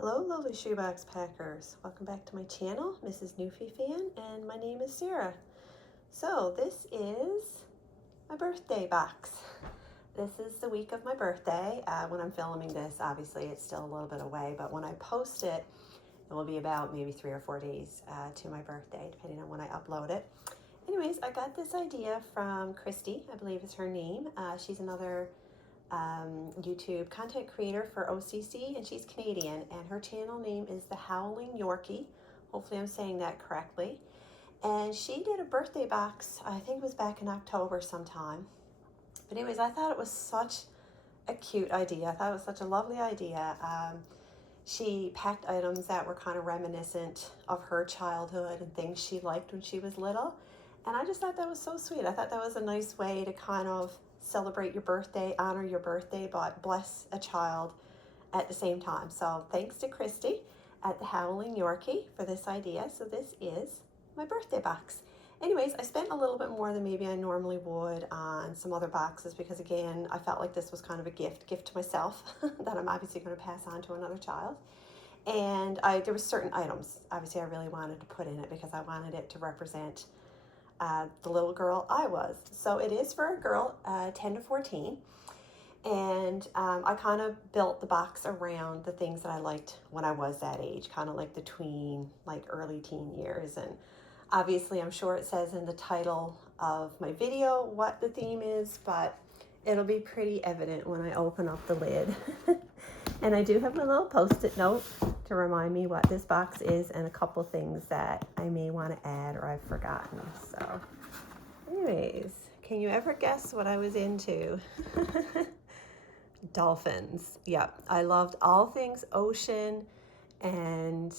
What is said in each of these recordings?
Hello lovely Shoebox Packers, welcome back to my channel, Mrs. Newfie Fan, and my name is Sarah. So this is my birthday box. This is the week of my birthday. When I'm filming this, obviously it's still a little bit away, but when I post it, it will be about maybe 3 or 4 days to my birthday, depending on when I upload it. Anyways, I got this idea from Christy, I believe is her name. She's another YouTube content creator for OCC, and she's Canadian, and her channel name is The Howling Yorkie. Hopefully I'm saying that correctly. And she did a birthday box, I think it was back in October sometime. But anyways, I thought it was such a cute idea. I thought it was such a lovely idea. She packed items that were kind of reminiscent of her childhood and things she liked when she was little. And I just thought that was so sweet. I thought that was a nice way to kind of celebrate your birthday, honor your birthday, but bless a child at the same time. So thanks to Christy at The Howling Yorkie for this idea. So this is my birthday box. Anyways, I spent a little bit more than maybe I normally would on some other boxes because, again, I felt like this was kind of a gift to myself that I'm obviously going to pass on to another child. And there were certain items, obviously, I really wanted to put in it because I wanted it to represent the little girl I was. So it is for a girl 10 to 14. And I kind of built the box around the things that I liked when I was that age, kind of like the tween, like early teen years. And obviously, I'm sure it says in the title of my video what the theme is, but it'll be pretty evident when I open up the lid. And I do have my little post-it note to remind me what this box is and a couple things that I may want to add or I've forgotten. So anyways, can you ever guess what I was into? Dolphins. Yep, I loved all things ocean, and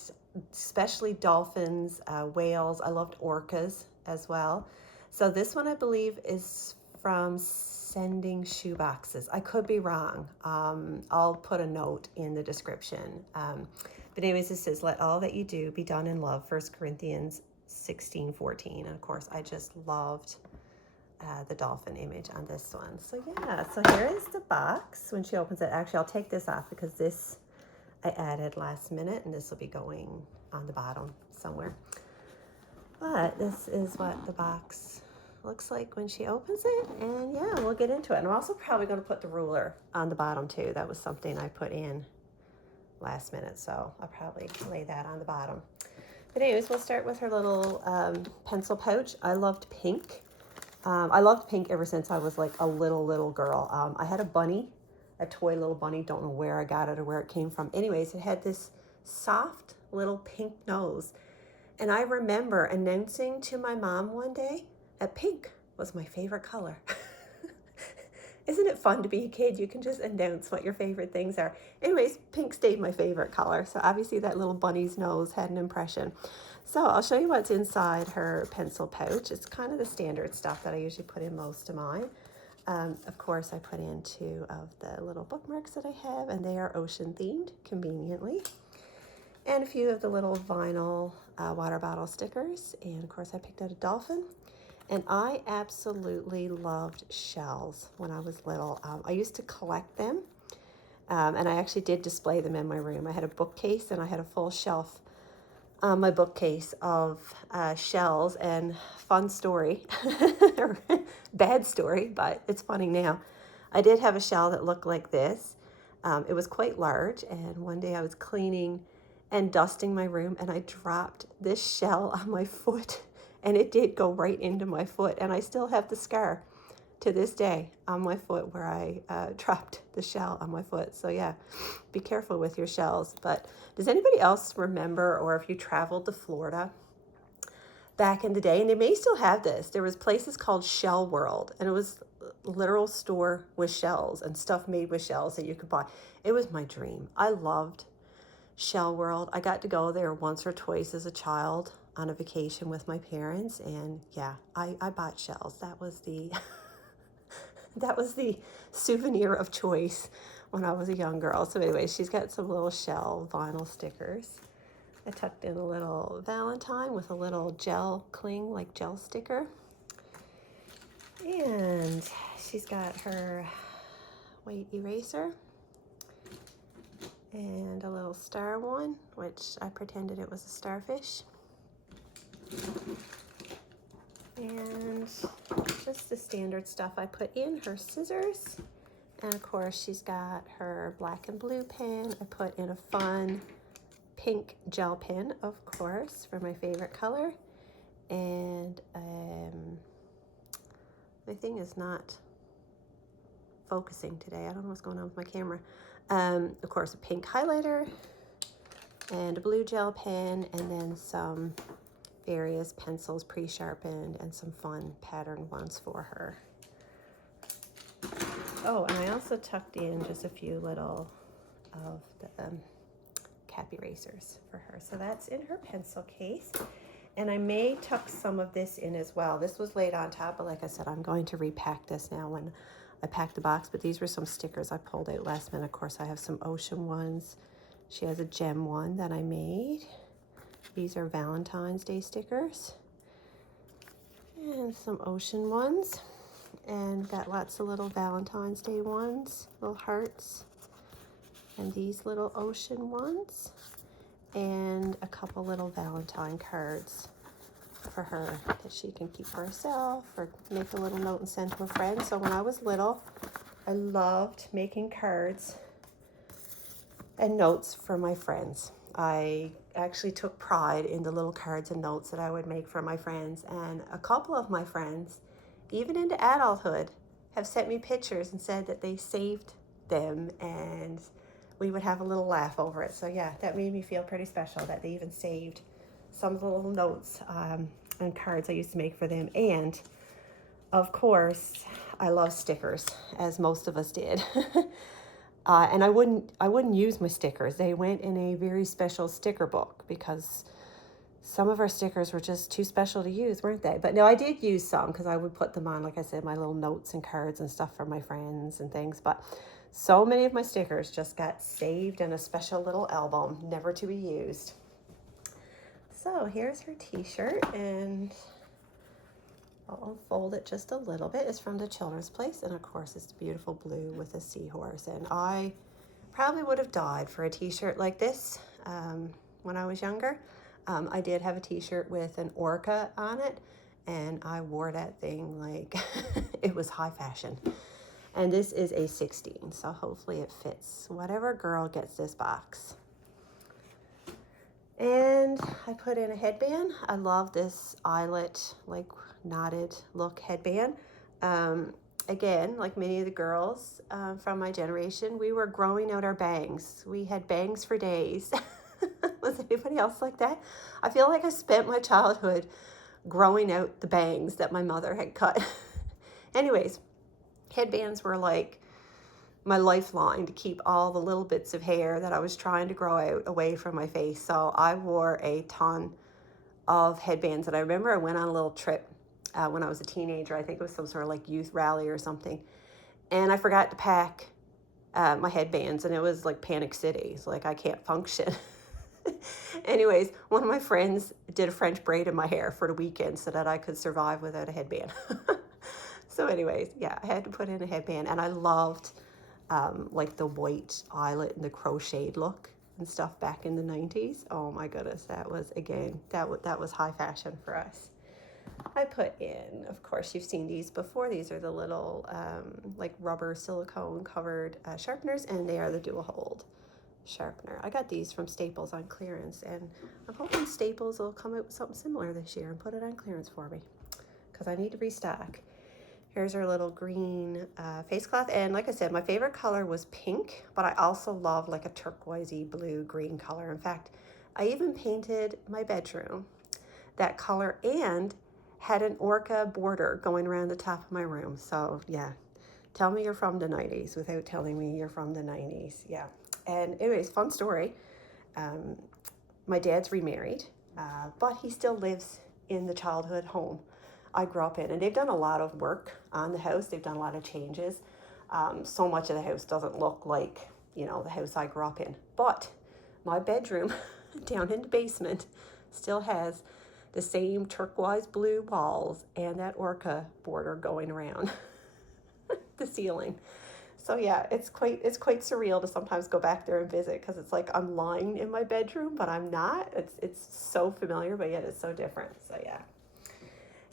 especially dolphins, whales. I loved orcas as well. So this one I believe is from Sending Shoeboxes. I could be wrong. I'll put a note in the description. But anyways, it says, let all that you do be done in love, 1 Corinthians 16:14. And of course, I just loved the dolphin image on this one. So yeah, so here is the box when she opens it. Actually, I'll take this off because this I added last minute, and this will be going on the bottom somewhere. But this is what the box looks like when she opens it, and yeah, we'll get into it. And I'm also probably going to put the ruler on the bottom too. That was something I put in last minute, so I'll probably lay that on the bottom. But anyways, we'll start with her little pencil pouch. I loved pink. I loved pink ever since I was like a little girl. I had a bunny, a toy little bunny. Don't know where I got it or where it came from. Anyways, it had this soft little pink nose. And I remember announcing to my mom one day that pink was my favorite color. Isn't it fun to be a kid? You can just announce what your favorite things are. Anyways, pink stayed my favorite color. So obviously that little bunny's nose had an impression. So I'll show you what's inside her pencil pouch. It's kind of the standard stuff that I usually put in most of mine. Of course, I put in 2 of the little bookmarks that I have, and they are ocean themed, conveniently. And a few of the little vinyl water bottle stickers. And of course, I picked out a dolphin. And I absolutely loved shells when I was little. I used to collect them, and I actually did display them in my room. I had a bookcase, and I had a full shelf on my bookcase of shells. And fun story, bad story, but it's funny now. I did have a shell that looked like this. It was quite large, and one day I was cleaning and dusting my room, and I dropped this shell on my foot, and it did go right into my foot, and I still have the scar to this day on my foot where I dropped the shell on my foot. So yeah, be careful with your shells. But does anybody else remember, or if you traveled to Florida back in the day, and they may still have this, there was places called Shell World, and it was a literal store with shells and stuff made with shells that you could buy. It was my dream. I loved Shell World. I got to go there once or twice as a child on a vacation with my parents, and yeah, I bought shells. That was the that was the souvenir of choice when I was a young girl. So anyway, she's got some little shell vinyl stickers. I tucked in a little Valentine with a little gel cling, like gel sticker. And she's got her white eraser and a little little star one, which I pretended it was a starfish. And just the standard stuff I put in, her scissors. And of course, she's got her black and blue pen. I put in a fun pink gel pen, of course, for my favorite color. And my thing is not focusing today. I don't know what's going on with my camera. Of course, a pink highlighter and a blue gel pen, and then some various pencils pre-sharpened and some fun pattern ones for her. Oh, and I also tucked in just a few little of the cap erasers for her. So that's in her pencil case. And I may tuck some of this in as well. This was laid on top, but like I said, I'm going to repack this now when I pack the box. But these were some stickers I pulled out last minute. Of course, I have some ocean ones. She has a gem one that I made. These are Valentine's Day stickers. And some ocean ones. And got lots of little Valentine's Day ones, little hearts. And these little ocean ones. And a couple little Valentine cards for her that she can keep for herself or make a little note and send to a friend. So when I was little, I loved making cards and notes for my friends. I actually took pride in the little cards and notes that I would make for my friends. And a couple of my friends, even into adulthood, have sent me pictures and said that they saved them, and we would have a little laugh over it. So yeah, that made me feel pretty special that they even saved some of the little notes and cards I used to make for them. And of course, I love stickers, as most of us did. And I wouldn't use my stickers. They went in a very special sticker book because some of our stickers were just too special to use, weren't they? But no, I did use some because I would put them on, like I said, my little notes and cards and stuff for my friends and things. But so many of my stickers just got saved in a special little album, never to be used. So here's her t-shirt, and I'll unfold it just a little bit. It's from the Children's Place, and of course it's beautiful blue with a seahorse. And I probably would have died for a t-shirt like this when I was younger. I did have a t-shirt with an orca on it, and I wore that thing like it was high fashion. And this is a 16, so hopefully it fits whatever girl gets this box. And I put in a headband. I love this eyelet, like knotted look headband. Again, like many of the girls from my generation, we were growing out our bangs. We had bangs for days. Was anybody else like that? I feel like I spent my childhood growing out the bangs that my mother had cut. Anyways, headbands were like my lifeline to keep all the little bits of hair that I was trying to grow out away from my face. So I wore a ton of headbands. And I remember I went on a little trip when I was a teenager. I think it was some sort of like youth rally or something. And I forgot to pack my headbands, and it was like Panic City. So like I can't function. Anyways, one of my friends did a French braid in my hair for the weekend so that I could survive without a headband. So anyways, yeah, I had to put in a headband, and I loved like the white eyelet and the crocheted look and stuff back in the 90s. Oh my goodness, that was, again, that was high fashion for us. I put in, of course, you've seen these before. These are the little like rubber silicone covered sharpeners, and they are the dual hold sharpener. I got these from Staples on clearance, and I'm hoping Staples will come out with something similar this year and put it on clearance for me because I need to restock. Here's our little green face cloth, and like I said, my favorite color was pink, but I also love like a turquoisey blue green color. In fact, I even painted my bedroom that color and had an orca border going around the top of my room. So yeah, tell me you're from the 90s without telling me you're from the 90s. Yeah. And anyways, fun story. My dad's remarried, but he still lives in the childhood home I grew up in. And they've done a lot of work on the house. They've done a lot of changes. So much of the house doesn't look like, you know, the house I grew up in. But my bedroom down in the basement still has the same turquoise blue walls and that orca border going around the ceiling. So yeah, it's quite surreal to sometimes go back there and visit because it's like I'm lying in my bedroom, but I'm not. It's so familiar, but yet it's so different. So yeah.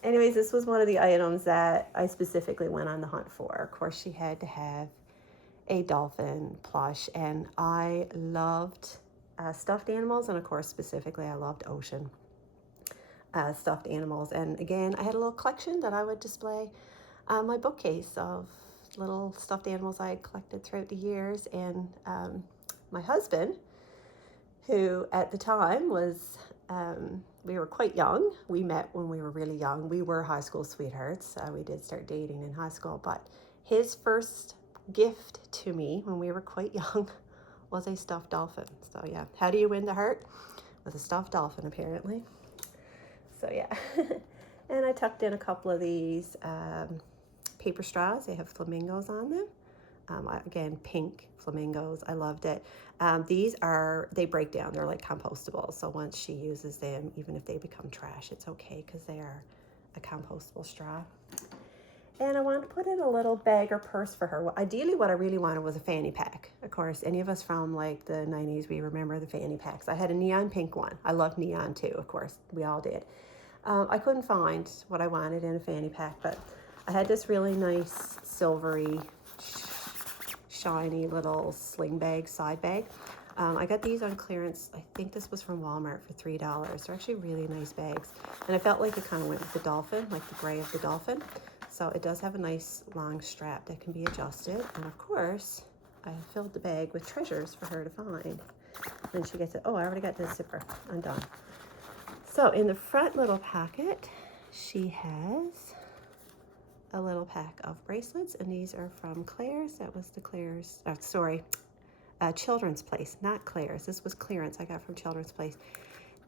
Anyways, this was one of the items that I specifically went on the hunt for. Of course, she had to have a dolphin plush, and I loved stuffed animals, and of course, specifically, I loved ocean stuffed animals. And again, I had a little collection that I would display on my bookcase of little stuffed animals I had collected throughout the years. And my husband, who at the time was, we were quite young. We met when we were really young. We were high school sweethearts. We did start dating in high school, but his first gift to me when we were quite young was a stuffed dolphin. So yeah, how do you win the heart? With a stuffed dolphin, apparently. So yeah. And I tucked in a couple of these paper straws. They have flamingos on them. Again, pink flamingos. I loved it. They break down. They're like compostable. So once she uses them, even if they become trash, it's okay because they are a compostable straw. And I wanted to put in a little bag or purse for her. Well, ideally, what I really wanted was a fanny pack. Of course, any of us from like the 90s, we remember the fanny packs. I had a neon pink one. I love neon too, of course. We all did. I couldn't find what I wanted in a fanny pack, but I had this really nice silvery, shiny little sling bag, side bag. I got these on clearance. I think this was from Walmart for $3. They're actually really nice bags. And I felt like it kind of went with the dolphin, like the gray of the dolphin. So it does have a nice long strap that can be adjusted. And of course, I filled the bag with treasures for her to find. And she gets it. Oh, I already got this zipper undone. So in the front little pocket, she has a little pack of bracelets. And these are from Claire's. That was the Claire's, Children's Place, not Claire's. This was clearance I got from Children's Place.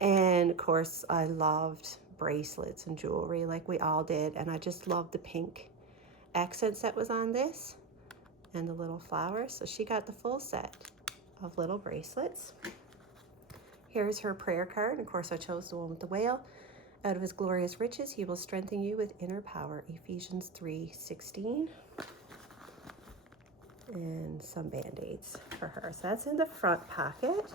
And of course, I loved bracelets and jewelry like we all did, and I just loved the pink accents that was on this and the little flowers. So she got the full set of little bracelets. Here's her prayer card. Of course, I chose the one with the whale. Out of his glorious riches, he will strengthen you with inner power. Ephesians 3:16. And some band-aids for her. So that's in the front pocket.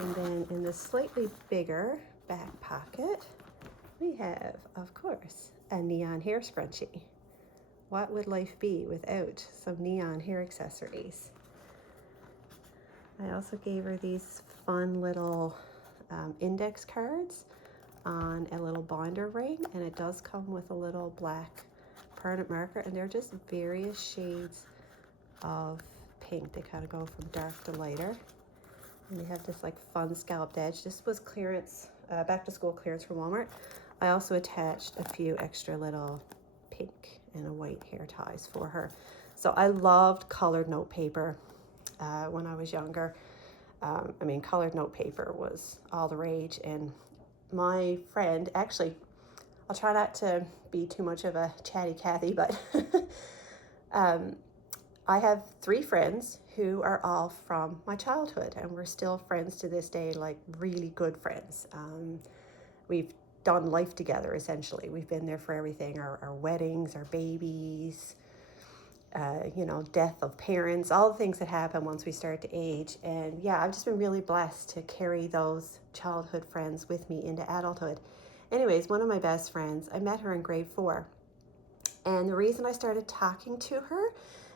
And then in the slightly bigger back pocket, we have, of course, a neon hair scrunchie. What would life be without some neon hair accessories? I also gave her these fun little index cards on a little binder ring, and it does come with a little black permanent marker, and they're just various shades of pink. They kind of go from dark to lighter. And they have this like fun scalloped edge. This was clearance, back to school clearance from Walmart. I also attached a few extra little pink and a white hair ties for her. So I loved colored note paper when I was younger. Colored note paper was all the rage. And my friend, actually, I'll try not to be too much of a chatty Cathy, but I have 3 friends who are all from my childhood, and we're still friends to this day, like really good friends. We've done life together, essentially. We've been there for everything, our weddings, our babies, death of parents, all the things that happen once we start to age. And yeah, I've just been really blessed to carry those childhood friends with me into adulthood. Anyways, one of my best friends, I met her in grade 4. And the reason I started talking to her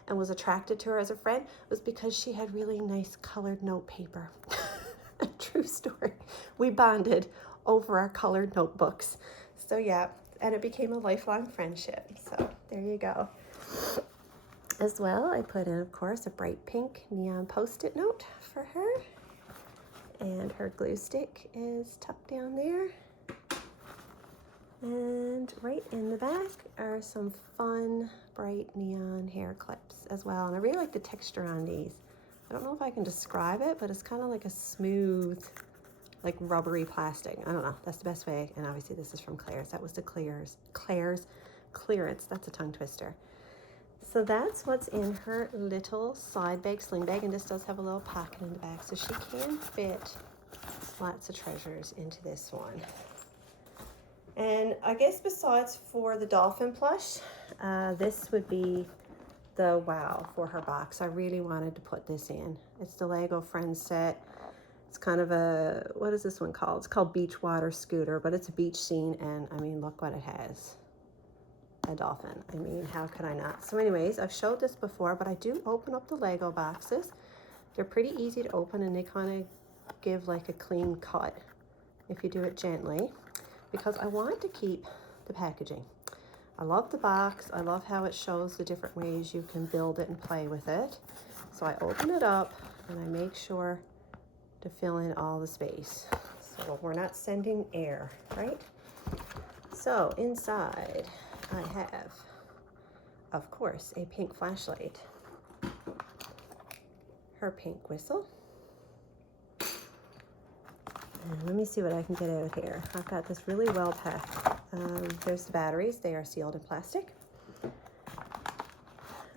and was attracted to her as a friend was because she had really nice colored note paper. A true story. We bonded over our colored notebooks. So yeah, and it became a lifelong friendship. So there you go. As well, I put in, of course, a bright pink neon post-it note for her. And her glue stick is tucked down there. And right in the back are some fun, bright neon hair clips as well. And I really like the texture on these. I don't know if I can describe it, but it's kind of like a smooth, like rubbery plastic. I don't know. That's the best way. And obviously this is from Claire's. That was the Claire's clearance. That's a tongue twister. So that's what's in her little side bag, sling bag. And this does have a little pocket in the back, so she can fit lots of treasures into this one. And I guess besides for the dolphin plush, this would be the wow for her box. I really wanted to put this in. It's the Lego Friends set. It's kind of a, what is this one called? It's called Beach Water Scooter, but it's a beach scene, and I mean, look what it has. A dolphin. I mean, how could I not? So anyways, I've showed this before, but I do open up the Lego boxes. They're pretty easy to open, and they kind of give like a clean cut if you do it gently, because I want to keep the packaging. I love the box. I love how it shows the different ways you can build it and play with it. So I open it up and I make sure to fill in all the space so we're not sending air, right? So inside I have, of course, a pink flashlight, her pink whistle, and let me see what I can get out here. I've got this really well packed. There's the batteries. They are sealed in plastic.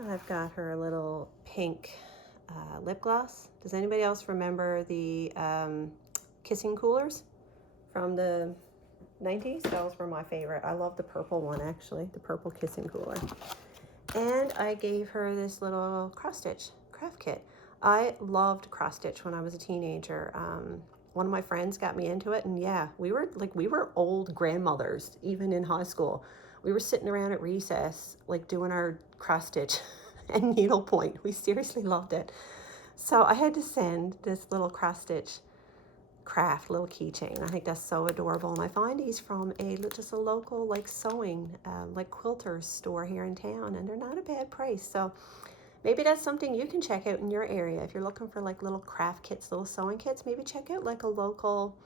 I've got her little pink lip gloss. Does anybody else remember the kissing coolers from the 90s? Those were my favorite. I love the purple one, actually, the purple kissing cooler. And I gave her this little cross stitch craft kit. I loved cross stitch when I was a teenager. One of my friends got me into it, and yeah, we were old grandmothers even in high school. We were sitting around at recess like doing our cross stitch and needlepoint. We seriously loved it. So I had to send this little cross stitch craft little keychain. I think that's so adorable, and I find these from just a local like sewing like quilters store here in town, and they're not a bad price. So maybe that's something you can check out in your area. If you're looking for like little craft kits, little sewing kits, maybe check out like a local,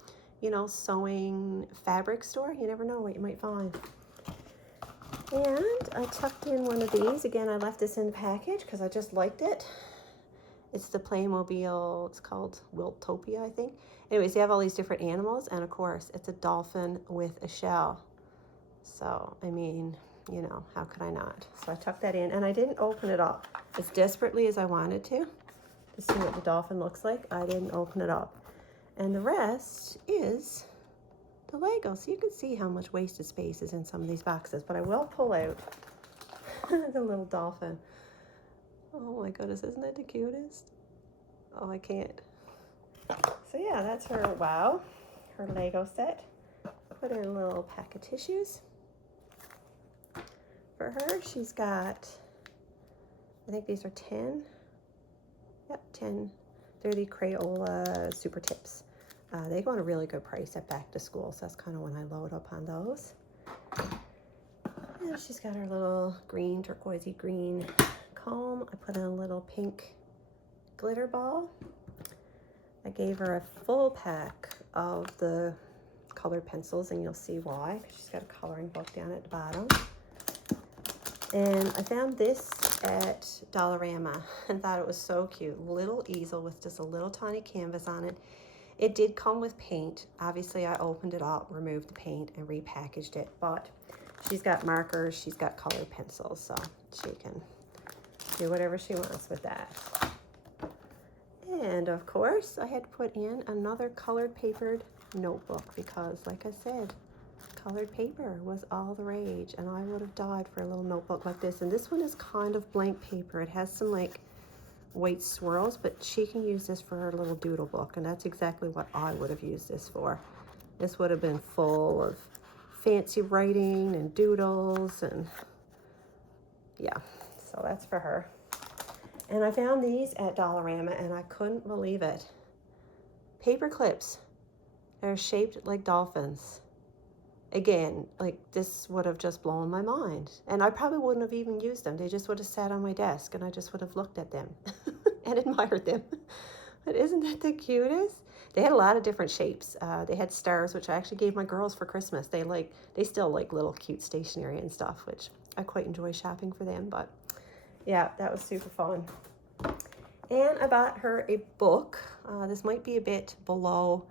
you know, sewing fabric store. You never know what you might find. And I tucked in one of these. Again, I left this in the package because I just liked it. It's the Playmobil, it's called Wiltopia, I think. Anyways, they have all these different animals, and of course, it's a dolphin with a shell. So, I mean, you know, how could I not? So I tucked that in, and I didn't open it up as desperately as I wanted to see what the dolphin looks like. I didn't open it up. And the rest is the Lego. So you can see how much wasted space is in some of these boxes, but I will pull out the little dolphin. Oh my goodness, isn't that the cutest? Oh, I can't. So yeah, that's her wow, her Lego set. Put in a little pack of tissues for her. She's got, I think these are 10. Yep, 10. They're the Crayola Super Tips. They go on a really good price at back to school, so that's kind of when I load up on those. And she's got her little green, turquoisey green comb. I put in a little pink glitter ball. I gave her a full pack of the colored pencils, and you'll see why. She's got a coloring book down at the bottom. And I found this at Dollarama and thought it was so cute. Little easel with just a little tiny canvas on it. It did come with paint. Obviously, I opened it up, removed the paint, and repackaged it. But she's got markers, she's got colored pencils, so she can do whatever she wants with that. And of course, I had to put in another colored papered notebook because, like I said, colored paper was all the rage, and I would have died for a little notebook like this. And this one is kind of blank paper. It has some like white swirls, but she can use this for her little doodle book, and that's exactly what I would have used this for. This would have been full of fancy writing and doodles, and yeah, so that's for her. And I found these at Dollarama, and I couldn't believe it. Paper clips. They're shaped like dolphins. Again, like this would have just blown my mind. And I probably wouldn't have even used them. They just would have sat on my desk, and I just would have looked at them and admired them. But isn't that the cutest? They had a lot of different shapes. They had stars, which I actually gave my girls for Christmas. They still like little cute stationery and stuff, which I quite enjoy shopping for them. But yeah, that was super fun. And I bought her a book. This might be a bit below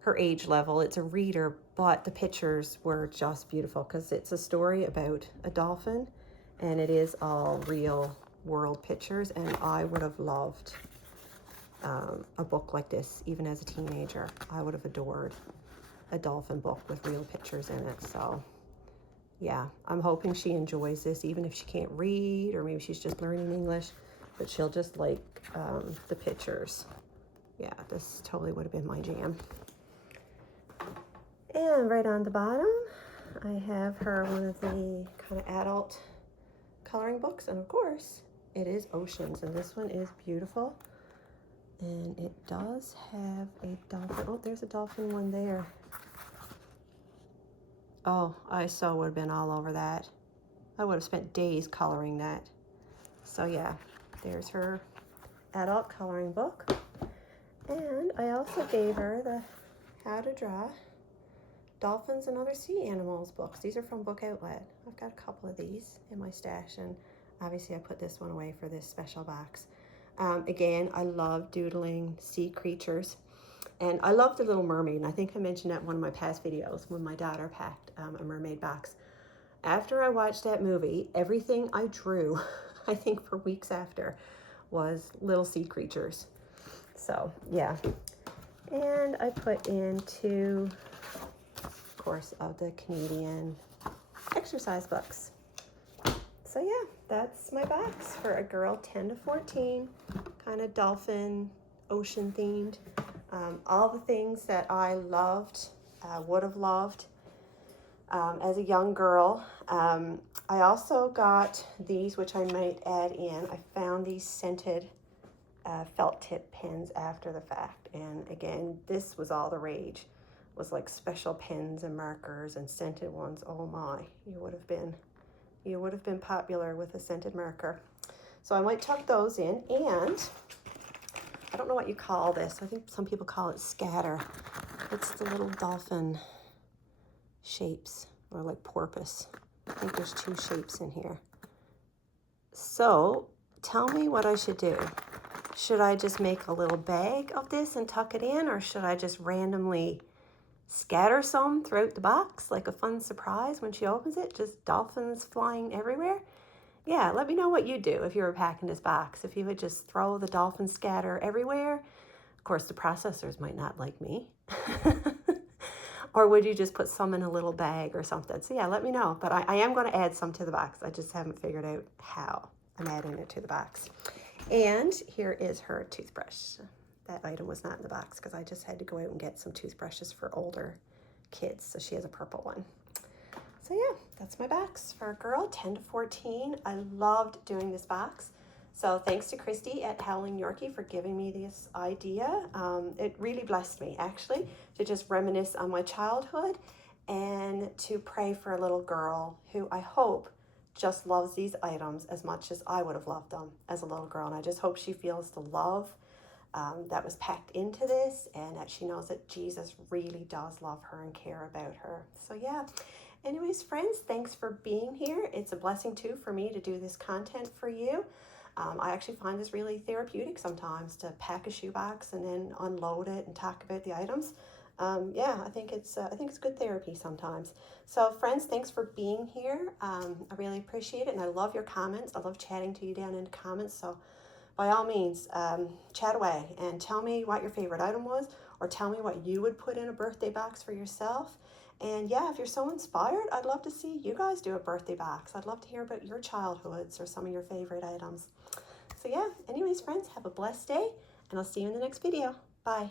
her age level. It's a reader, but the pictures were just beautiful because it's a story about a dolphin, and it is all real world pictures. And I would have loved a book like this even as a teenager. I would have adored a dolphin book with real pictures in it. So yeah, I'm hoping she enjoys this, even if she can't read, or maybe she's just learning English, but she'll just like the pictures. Yeah, this totally would have been my jam. And right on the bottom, I have her one of the kind of adult coloring books, and of course, it is Oceans, and this one is beautiful. And it does have a dolphin. Oh, there's a dolphin one there. Oh, I so would have been all over that. I would have spent days coloring that. So yeah, there's her adult coloring book. And I also gave her the How to Draw Dolphins and Other Sea Animals books. These are from Book Outlet. I've got a couple of these in my stash, and obviously I put this one away for this special box. Again, I love doodling sea creatures. And I love The Little Mermaid, and I think I mentioned that in one of my past videos when my daughter packed a mermaid box. After I watched that movie, everything I drew, I think for weeks after, was little sea creatures. So, yeah. And I put in 2, of course, of the Canadian exercise books. So, yeah, that's my box for a girl 10 to 14, kind of dolphin, ocean themed. All the things that I loved, would have loved as a young girl. I also got these, which I might add in. I found these scented felt tip pens after the fact. And again, this was all the rage. It was like special pens and markers and scented ones. Oh my, you would have been popular with a scented marker. So I might tuck those in, and I don't know what you call this. I think some people call it scatter. It's the little dolphin shapes, or like porpoise. I think there's 2 shapes in here. So tell me what I should do. Should I just make a little bag of this and tuck it in, or should I just randomly scatter some throughout the box like a fun surprise when she opens it? Just dolphins flying everywhere? Yeah, let me know what you'd do if you were packing this box. If you would just throw the dolphin scatter everywhere. Of course, the processors might not like me. Or would you just put some in a little bag or something? So yeah, let me know. But I am going to add some to the box. I just haven't figured out how I'm adding it to the box. And here is her toothbrush. That item was not in the box because I just had to go out and get some toothbrushes for older kids. So she has a purple one. So yeah, that's my box for a girl 10 to 14. I loved doing this box. So thanks to Christy at Howling Yorkie for giving me this idea. It really blessed me, actually, to just reminisce on my childhood and to pray for a little girl who I hope just loves these items as much as I would have loved them as a little girl. And I just hope she feels the love that was packed into this, and that she knows that Jesus really does love her and care about her. So yeah. Anyways, friends, thanks for being here. It's a blessing, too, for me to do this content for you. I actually find this really therapeutic sometimes, to pack a shoebox and then unload it and talk about the items. Yeah, I think it's good therapy sometimes. So, friends, thanks for being here. I really appreciate it, and I love your comments. I love chatting to you down in the comments. So, by all means, chat away and tell me what your favorite item was, or tell me what you would put in a birthday box for yourself. And yeah, if you're so inspired, I'd love to see you guys do a birthday box. I'd love to hear about your childhoods or some of your favorite items. So yeah, anyways, friends, have a blessed day, and I'll see you in the next video. Bye.